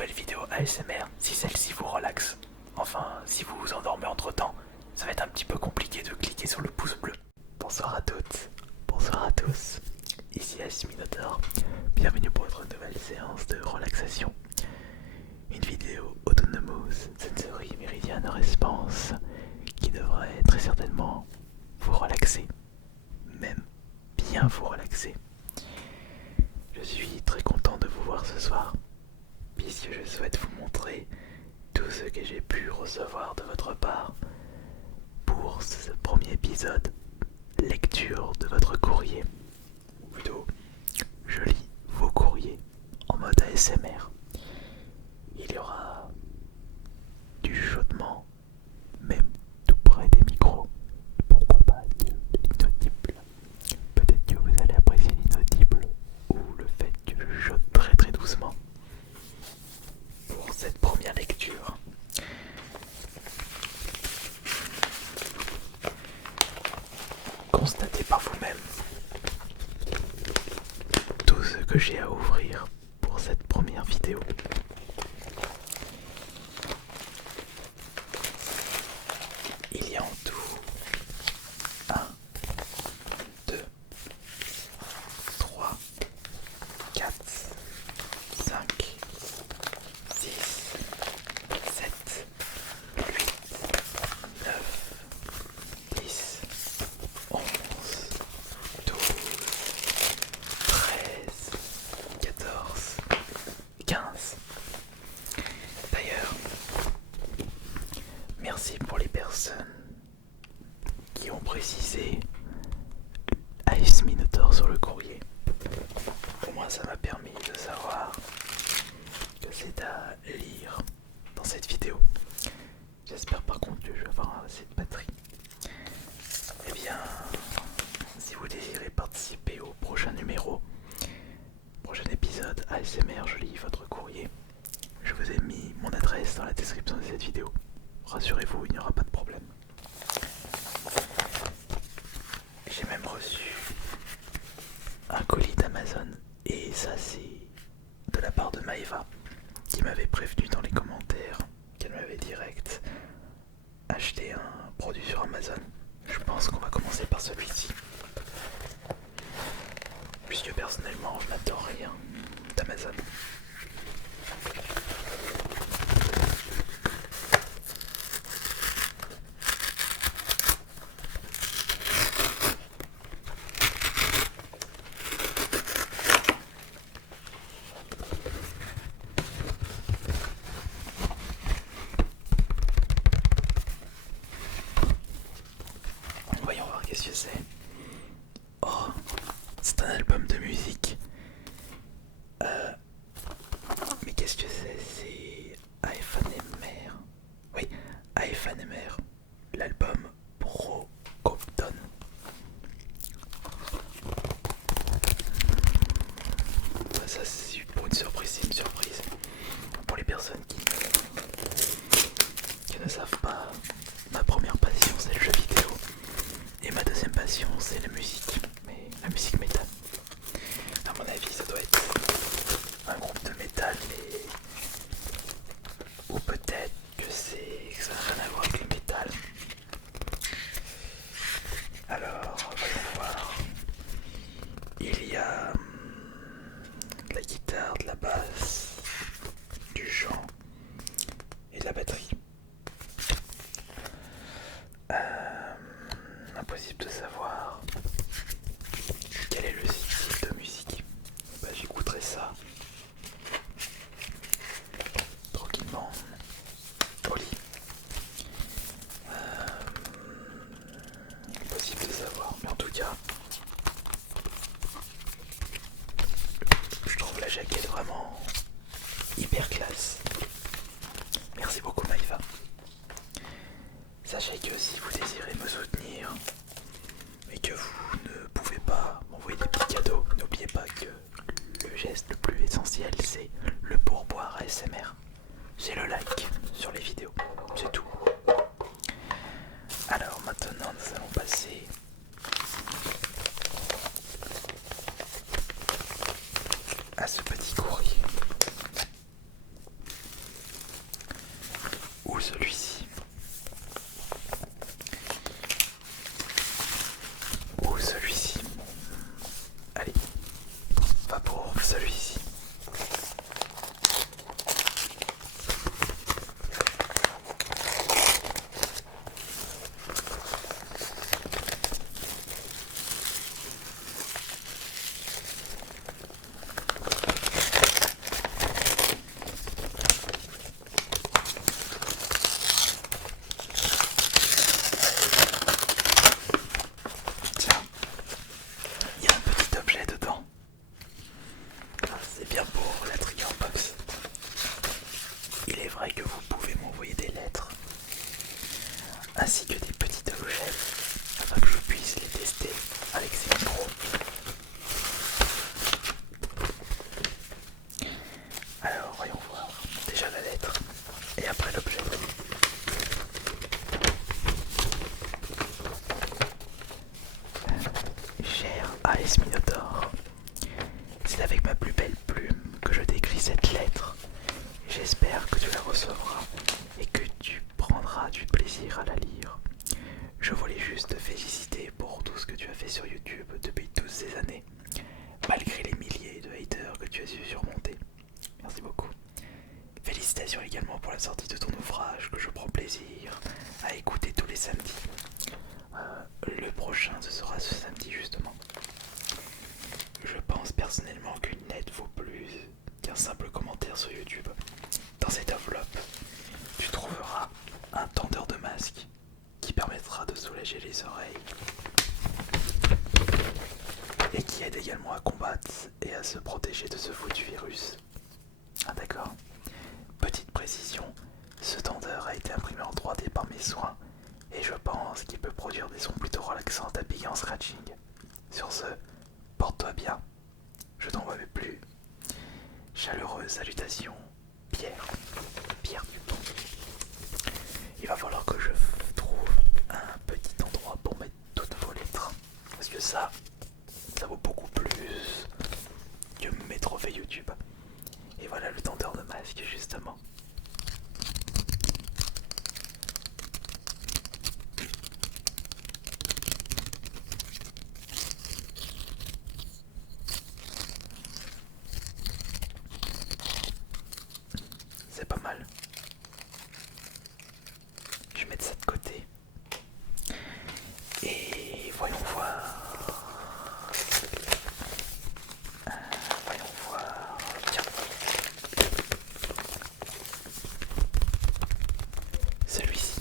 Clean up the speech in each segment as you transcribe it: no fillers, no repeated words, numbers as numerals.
nouvelle vidéo ASMR si celle-ci vous relaxe. Enfin, si vous vous endormez entre temps, ça va être un petit peu compliqué de cliquer sur le pouce bleu. Bonsoir à toutes, bonsoir à tous, ici Asminotaur, bienvenue pour votre nouvelle séance de relaxation. Une vidéo Autonomous Sensory Meridian Response qui devrait très certainement vous relaxer, même bien vous relaxer. Je suis très content de vous voir ce soir, puisque je souhaite vous montrer tout ce que j'ai pu recevoir de votre part pour ce premier épisode, lecture de votre courrier, ou plutôt, je lis vos courriers en mode ASMR. Il y aura du chuchotement, même tout près des micros, pourquoi pas de l'inaudible. Peut-être que vous allez apprécier l'inaudible ou le fait que je chuchote très très doucement. Pour cette première lecture, constatez par vous-même tout ce que j'ai à ouvrir pour cette première vidéo. Il y a en tout 1, 2, 3, 4, 5, 6, 7, 8, 9, 10, 11, 12, 13, 14, 15. D'ailleurs, merci pour les personnes qui ont précisé AS Minotaur sur le courrier. Au moins ça m'a permis de savoir que c'est à lire dans cette vidéo. J'espère par contre que je vais avoir assez de batterie. Eh bien, si vous désirez participer au prochain numéro, prochain épisode ASMR, je lis votre courrier. Je vous ai mis mon adresse dans la description de cette vidéo. Rassurez-vous, il n'y aura pas de problème. J'ai même reçu un colis d'Amazon, et ça c'est de la part de Maëva qui m'avait prévenu dans les commentaires qu'elle m'avait direct acheté un produit sur Amazon. Je pense qu'on va commencer par celui-ci, puisque personnellement je n'attends rien d'Amazon. Voyons voir qu'est-ce que c'est. Oh, c'est un album de musique. Mais qu'est-ce que c'est? C'est AFNMR. Oui, AFNMR. L'album Pro Compton. Ça c'est pour une surprise, c'est une surprise. Pour les personnes qui ne savent pas, ma première passion c'est le jeu vidéo. Et ma deuxième passion c'est la musique. Mais la musique métal. À mon avis ça doit être un groupe de métal, mais... ou peut-être que ça n'a rien à voir avec le métal. Alors, voyons voir. Il y a de la guitare, de la basse, du chant et de la batterie. Impossible de savoir quel est le style de musique. Bah, j'écouterai ça tranquillement au lit. Impossible de savoir, mais en tout cas, je trouve la jaquette vraiment hyper classe. Merci beaucoup Maïva. Sachez que si vous désirez me soutenir et que vous ne pouvez pas m'envoyer des petits cadeaux, n'oubliez pas que le geste le plus essentiel c'est le pourboire ASMR. C'est le like sur les vidéos, c'est tout. Alors maintenant nous allons passer à ce petit courrier. cette lettre. J'espère que tu la recevras et que tu prendras du plaisir à la lire. Je voulais juste te féliciter pour tout ce que tu as fait sur YouTube depuis toutes ces années, malgré les milliers de haters que tu as su surmonter. Merci beaucoup. Félicitations également pour la sortie de ton ouvrage que je prends plaisir à écouter tous les samedis. Le prochain, ce sera ce samedi justement. Je pense personnellement qu'une lettre vaut plus qu'un simple commentaire sur YouTube. Dans cette enveloppe, tu trouveras un tendeur de masque qui permettra de soulager les oreilles et qui aide également à combattre et à se protéger de ce foutu virus. Ah d'accord. Petite précision, ce tendeur a été imprimé en 3D par mes soins et je pense qu'il peut produire des sons plutôt relaxants tapis en scratching. Sur ce, porte-toi bien. Je t'envoie mes plus chaleureuses salutations, Pierre Dupont. Il va falloir que je trouve un petit endroit pour mettre toutes vos lettres. Parce que ça vaut beaucoup plus que mes trophées YouTube. Et voilà le tendeur de masque justement. C'est pas mal. Je vais mettre ça de côté. Et voyons voir. Voyons voir. Tiens. Celui-ci.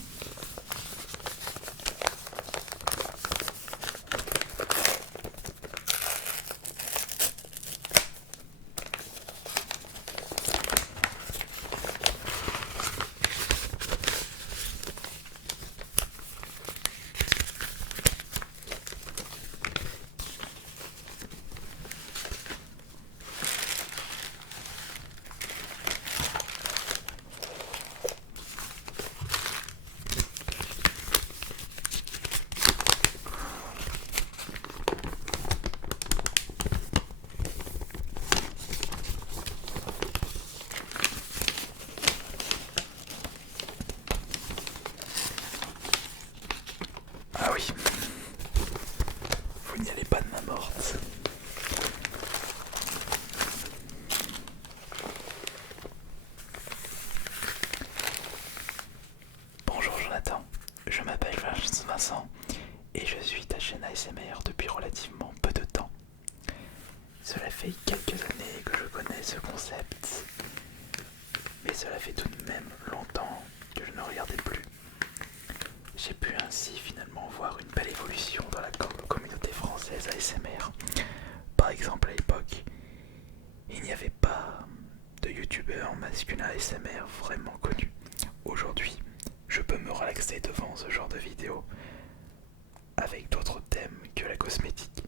Ah oui. Vous n'y allez pas de main morte. Bonjour Jonathan, je m'appelle Vincent et je suis ta chaîne ASMR depuis relativement peu de temps. Cela fait quelques années que je connais ce concept, mais cela fait tout de même longtemps que je ne regardais plus. J'ai pu ainsi finalement voir une belle évolution dans la communauté française ASMR. Par exemple, à l'époque, il n'y avait pas de youtubeurs masculins ASMR vraiment connus. Aujourd'hui, je peux me relaxer devant ce genre de vidéos avec d'autres thèmes que la cosmétique.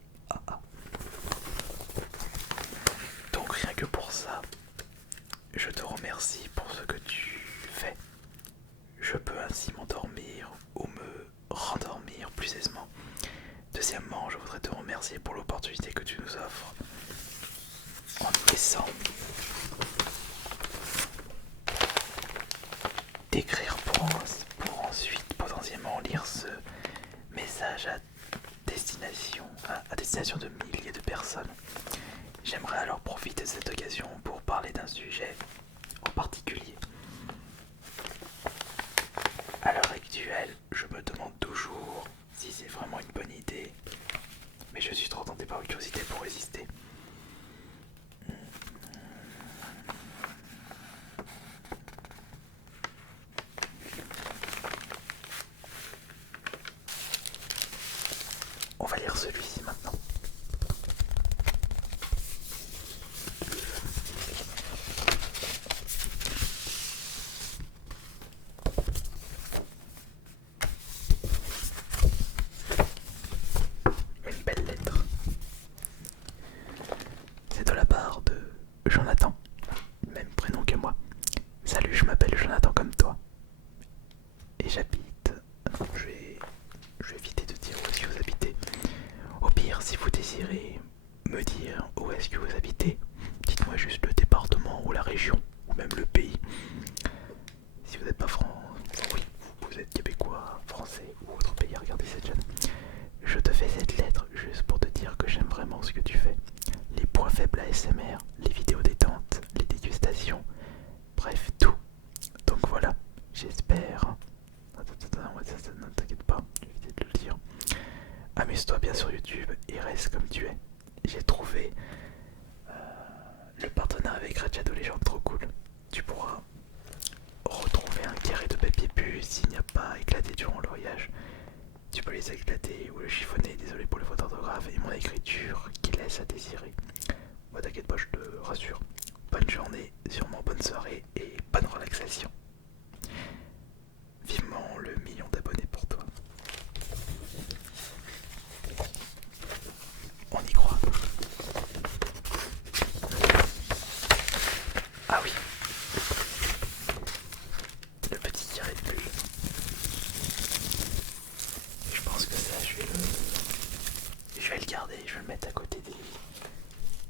Donc rien que pour ça, je te remercie pour ce que tu fais. Je peux ainsi m'endormir ou me rendormir plus aisément. Deuxièmement, je voudrais te remercier pour l'opportunité que tu nous offres en nous laissant d'écrire pour ensuite potentiellement lire ce message à destination de milliers de personnes. J'aimerais alors profiter de cette occasion pour parler d'un sujet en particulier. À l'heure actuelle, je me demande toujours si c'est vraiment une bonne idée, mais je suis trop tenté par la curiosité pour résister. On va lire celui-ci maintenant. regardes sur YouTube et reste comme tu es. J'ai trouvé le partenariat avec Rachado Legend trop cool. Tu pourras retrouver un carré de papier pu s'il n'y a pas éclaté durant le voyage. Tu peux les éclater ou le chiffonner, désolé pour les fautes d'orthographe et mon écriture qui laisse à désirer. Bah t'inquiète pas, je te rassure. Bonne journée, sûrement bonne soirée et bonne relaxation. Vivement le million d'abonnés pour toi. On y croit. Ah oui. Le petit carré de bulle. Je pense que ça, je vais le garder, je vais le mettre à côté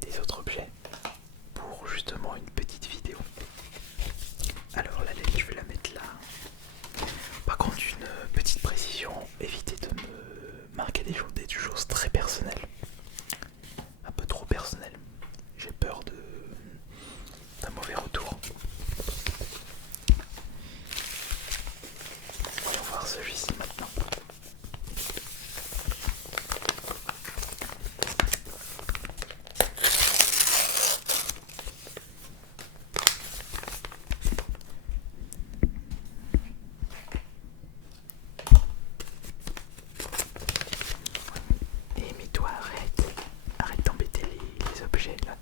des autres objets pour justement une petite vidéo. Alors la lettre, je vais la mettre là. Par contre, une petite précision, évitez de me marquer des choses très personnelles. Un peu trop personnelles. J'ai peur d'un mauvais retour. Voyons voir celui-ci maintenant. Et mais toi arrête d'embêter les objets là.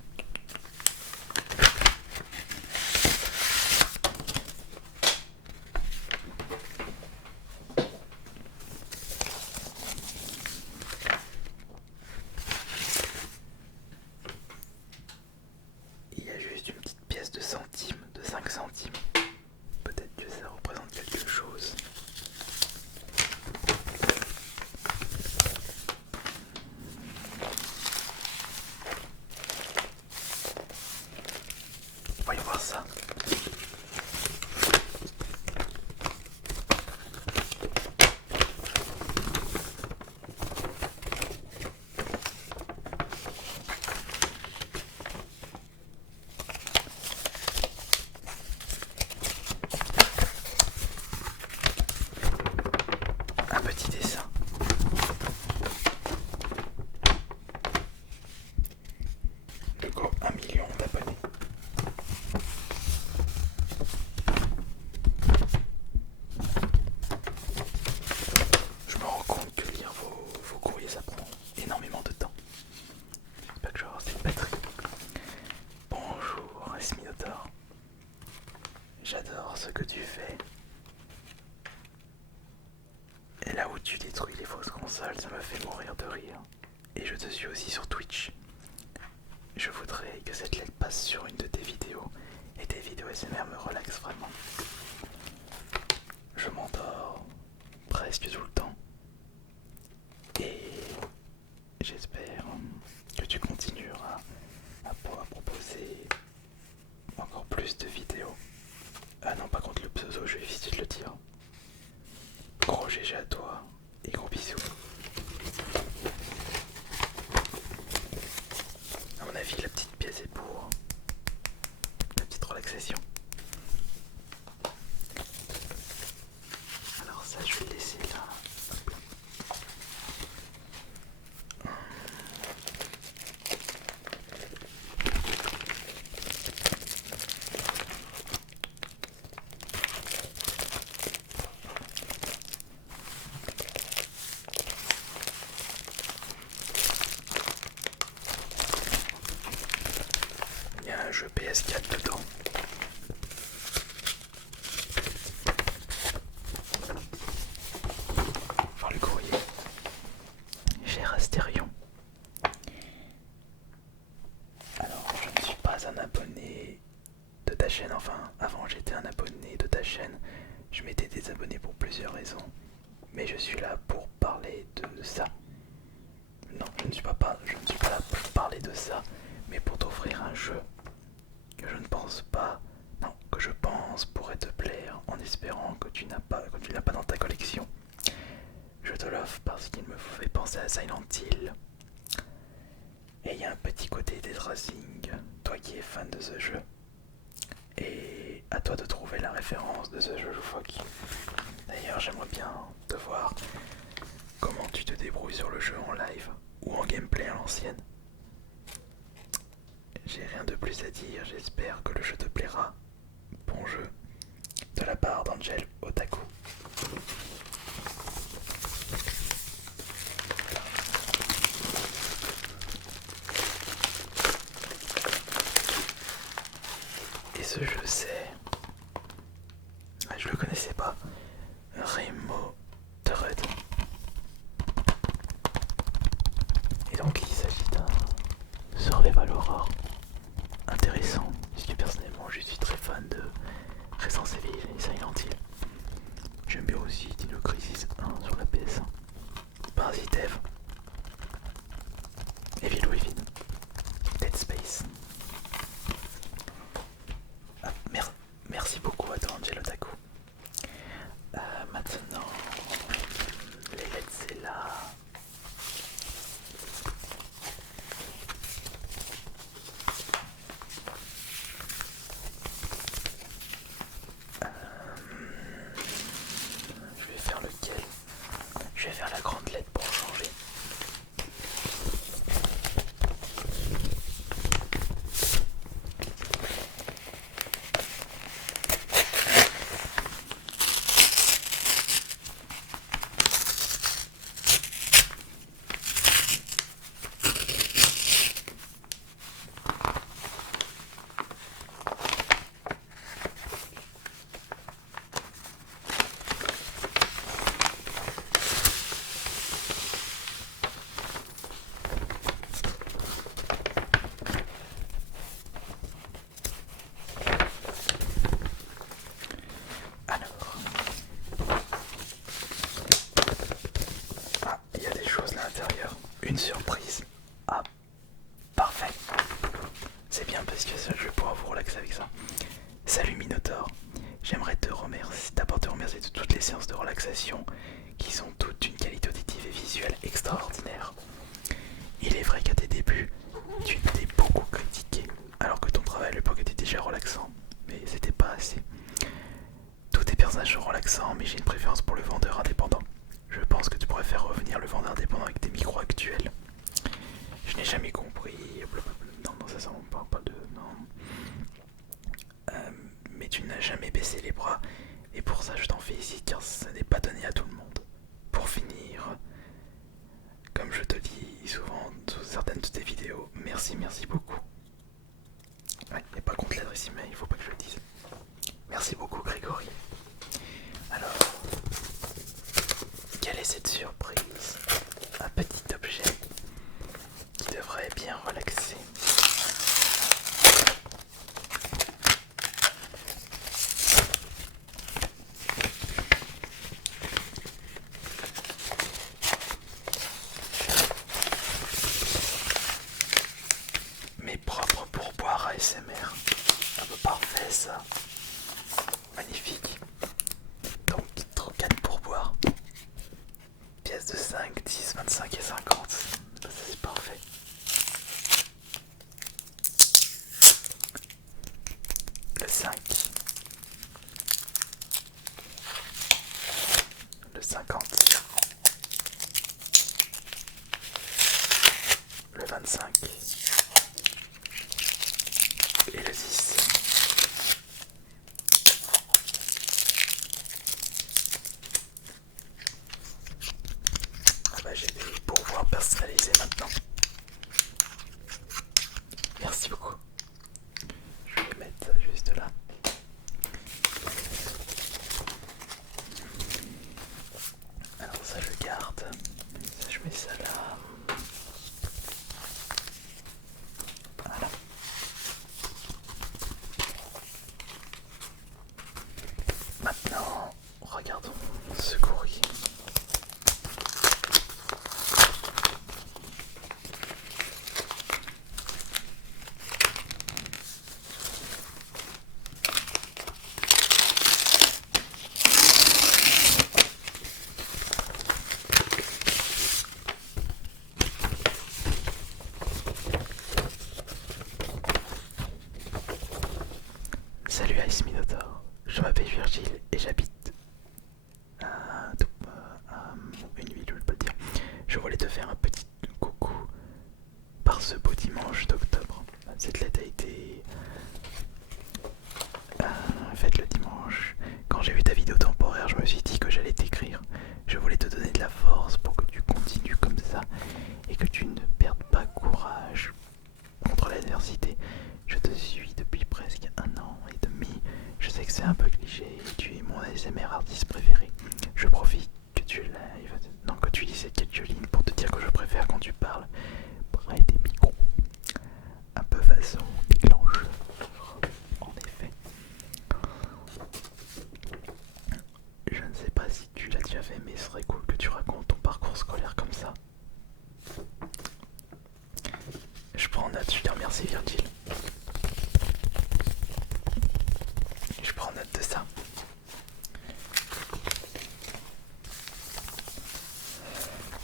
Il y a juste une petite pièce de centime, de 5 centimes. Peut-être que ça représente quelque chose. Voyons voir ça. Un petit dessin. Logo 1 million d'abonnés. Je me rends compte que lire vos courriers ça prend énormément de temps. J'espère que je vais avoir cette batterie. Bonjour Esminotaur. J'adore ce que tu fais. Et là où tu détruis les fausses consoles, ça me fait mourir de rire. Et je te suis aussi sur Twitch. Je voudrais que cette lettre passe sur une de tes vidéos. Et tes vidéos SMR me relaxent vraiment. Je m'endors presque tout le temps. Et j'espère que tu continueras à pouvoir proposer encore plus de vidéos. Ah non, par contre le pseudo, je vais éviter de le dire. Gros GG à toi et gros bisous. À mon avis, la petite pièce est pour la petite relaxation. Alors ça, je vais le laisser là. Hop là. Il y a un jeu PS4 dedans. Enfin le courrier. Cher Astérion. Alors je ne suis pas un abonné de ta chaîne, enfin avant j'étais un abonné de ta chaîne. Je m'étais désabonné pour plusieurs raisons. Mais je suis là pour parler de ça. Non, je ne suis pas là pour parler de ça, mais pour t'offrir un jeu que je ne pense pas, non, que je pense pourrait te plaire en espérant que tu n'as pas dans ta collection. Je te l'offre parce qu'il me fait penser à Silent Hill. Et il y a un petit côté Dead Racing, toi qui es fan de ce jeu. Et à toi de trouver la référence de ce jeu loufoque. D'ailleurs, j'aimerais bien te voir comment tu te débrouilles sur le jeu en live ou en gameplay à l'ancienne? J'ai rien de plus à dire, j'espère que le jeu te plaira. Bon jeu. De la part d'Angel Otaku. Et ce jeu c'est... Je le connaissais pas. Remo Thread. Et donc il s'agit d'un survival horror intéressant, puisque personnellement je suis très fan de Resident Evil et Silent Hill. J'aime bien aussi Dino Crisis 1 sur la PS1. Parasite Eve, Evil Within, Dead Space. Ah, merci beaucoup à toi Angel Otaku. Maintenant, les let's c'est là. Je vais faire lequel? Je vais faire la grande lettre pour changer. Alors, il y a des choses là à l'intérieur. Une surprise. Ah, parfait. C'est bien parce que je vais pouvoir vous relaxer avec ça. Salut Minotaur. J'aimerais d'abord te remercier de toutes les séances de relaxation qui sont toutes d'une qualité auditive et visuelle extraordinaire. Il est vrai qu'à tes débuts, tu t'es beaucoup critiqué, alors que ton travail à l'époque était déjà relaxant, mais c'était pas assez. Tous tes personnages sont relaxants, mais j'ai une préférence pour le vendeur indépendant. Je pense que tu pourrais faire revenir le vendeur indépendant avec tes micros actuels. Je n'ai jamais compris. Non, ça sent pas de. Non. Mais tu n'as jamais baissé les bras, et pour ça je t'en félicite car ça n'est pas donné à tout le monde. Pour finir, comme je te dis souvent dans certaines de tes vidéos, merci beaucoup. Ouais, il n'y a pas contre lettre ici, mais il faut pas que je le dise. Merci beaucoup Grégory. Alors, quelle est cette surprise? Un petit objet qui devrait bien relaxer. Mes propres pourboires ASMR. Un peu parfait ça. Magnifique. Donc 4 pourboires. Pièces de 5, 10, 25 et 50. Ça c'est parfait. Le 5. Le 50. Le 25. Et le 6. Ah bah j'ai des pourboires personnalisés maintenant. Merci beaucoup. Je vais mettre ça juste là. Alors ça je garde. Ça je mets ça là. Voilà. Maintenant, regardons ce courrier. Salut Ice Minotaur, je m'appelle Virgile et j'habite à une ville où je peux le dire. je voulais te faire un petit coucou par ce beau dimanche d'octobre. Cette lettre a été faite le dimanche. Quand j'ai vu ta vidéo temporaire, je me suis dit que j'allais t'écrire. Je voulais te donner de la force pour que tu continues comme ça et que tu ne perdes pas courage contre l'adversité. Je te suis depuis presque 1 an et demi. Je sais que c'est un peu cliché, tu es mon ASMR artiste préféré. Je profite que tu live, non, que tu lis ces quelques lignes pour te dire que je préfère quand tu parles près des micros. Un peu façon déclencheur, en effet. Je ne sais pas si tu l'as déjà fait, mais ce serait cool que tu racontes ton parcours scolaire comme ça. Je prends note, je te remercie Virgile. Je prends note de ça.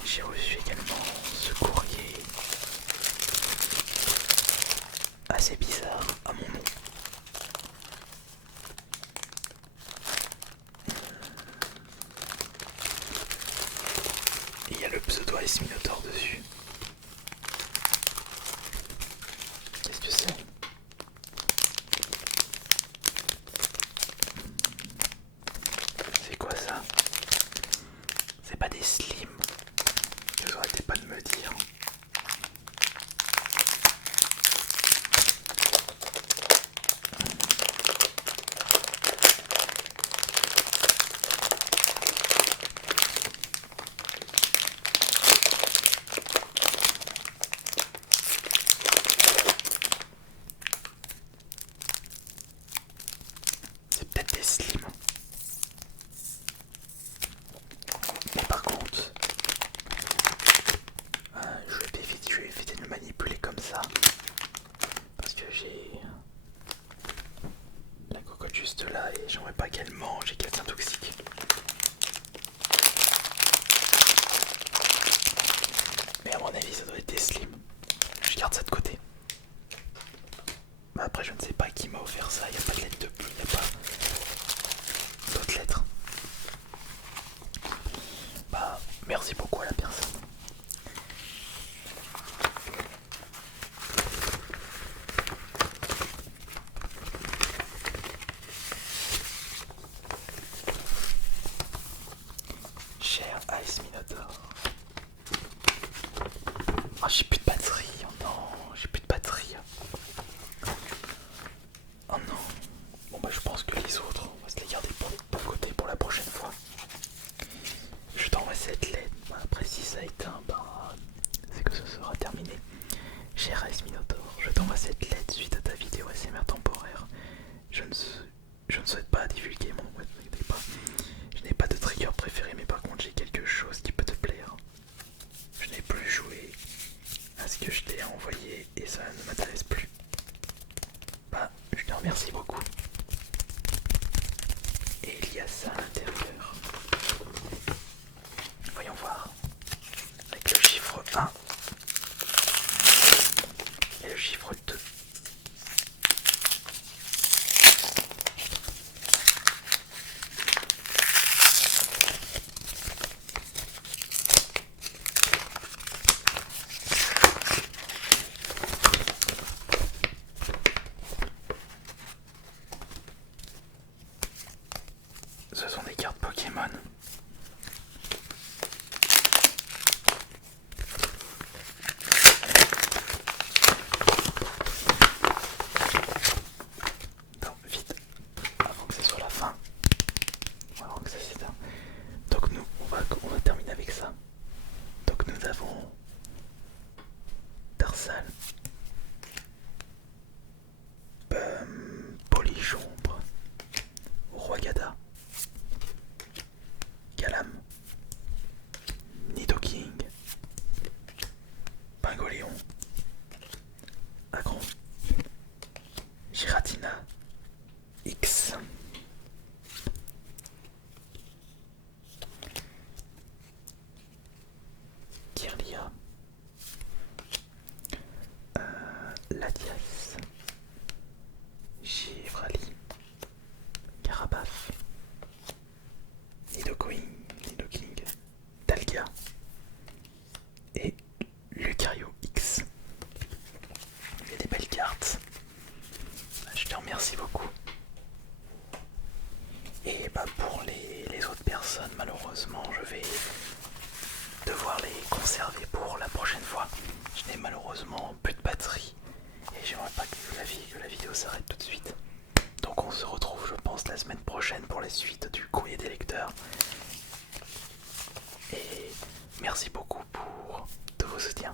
J'ai reçu également ce courrier assez bizarre à mon nom. Et il y a le pseudo Ice Minotaur dessus. Qu'est-ce que c'est? C'est quoi ça? C'est pas des slims? Vous arrêtez pas de me dire. C'est peut-être des slims. Mais par contre, je vais éviter de le manipuler comme ça. Parce que j'ai la cocotte juste là et j'aimerais pas qu'elle mange et qu'elle s'intoxique. Mais à mon avis, ça doit être des slims. Je garde ça de côté. Mais après, je ne sais pas qui m'a offert ça. Il n'y a pas de lettre de plus, il n'y a pas d'autres lettres. Bah, merci beaucoup à la personne. Cher Ice Minotaur. Oh, j'ai plus de batterie. Oh non, j'ai plus de batterie. Oh non. Bon bah je pense que les autres, on va se les garder pour de côté pour la prochaine fois. Je t'envoie cette lettre. Bah, après si ça éteint, bah c'est que ce sera terminé. Cher Ice Minotaur, je t'envoie cette lettre suite à ta vidéo ASMR temporaire. Je ne souhaite pas divulguer mon nom, ne t'inquiète pas. Je n'ai pas de trigger préféré, mais par contre j'ai quelque chose qui peut te plaire. Je n'ai plus joué à ce que je t'ai envoyé et ça ne m'intéresse plus. Bah, je te remercie beaucoup. Et il y a ça à l'intérieur. Voyons voir. Avec le chiffre 1 et le chiffre 2. Ce sont des cartes Et bah pour les autres personnes, malheureusement, je vais devoir les conserver pour la prochaine fois. Je n'ai malheureusement plus de batterie et j'aimerais pas que la vidéo s'arrête tout de suite. Donc on se retrouve, je pense, la semaine prochaine pour la suite du courrier des lecteurs. Et merci beaucoup pour tout vos soutiens.